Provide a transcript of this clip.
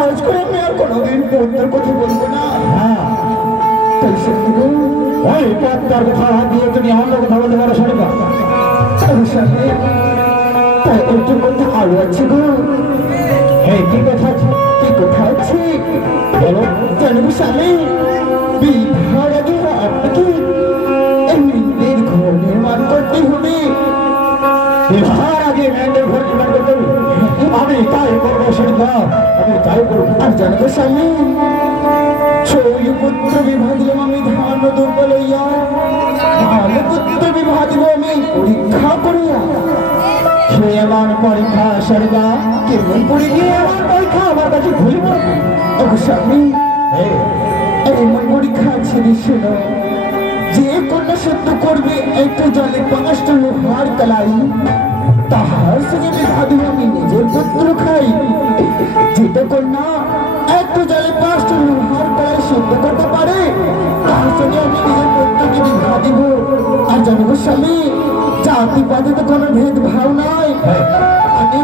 আজ করে আমি আর কোনোদিন পদ্মার কথা বলবো না। তাই শুনবো ওই পদ্মার কথা দিয়ে তুমি অন্য কথা বলতে পারো শোনা। তাই একটু কথা আরো আছে গো। হ্যাঁ কি কথা আছে? কি কথা আছে বলো। জানবো স্বামী বিবাহের আগে আপনাকে এই মেয়েদের ঘর নির্মাণ করতে হবে। বিবাহের আগে মেয়েদের ঘর নির্মাণ করতে হবে? আমি তাই করবো শোনা, আমি তাই করবো। আর জানবো স্বামী ছয় পুত্র বিবাহ দিলাম আমি ধান দুর্গ লইয়া, ভালো পুত্র বিবাহ দিব আমি পরীক্ষা করিয়া। সে আমার পরীক্ষা সরগা কেমন পড়ে গিয়ে আমার পরীক্ষা আমার কাছে ভুলব। স্বামী এমন পরীক্ষা আছে শোনো, যে কন্যা সত্য করবে একটু জলে 5টা লোহার কালাই, তাহার সঙ্গে বিবাহ দিব আমি নিজের পুত্র খাই। যেটা কন্যা একটু জলে 5টা লোহার কালাই সত্য করতে পারে, তার সঙ্গে আমি নিজের পুত্রকে বিবাহ দিব। আর জানবো স্বামী জাতি পাতিতে কোনো ভেদভাব নাই। আমি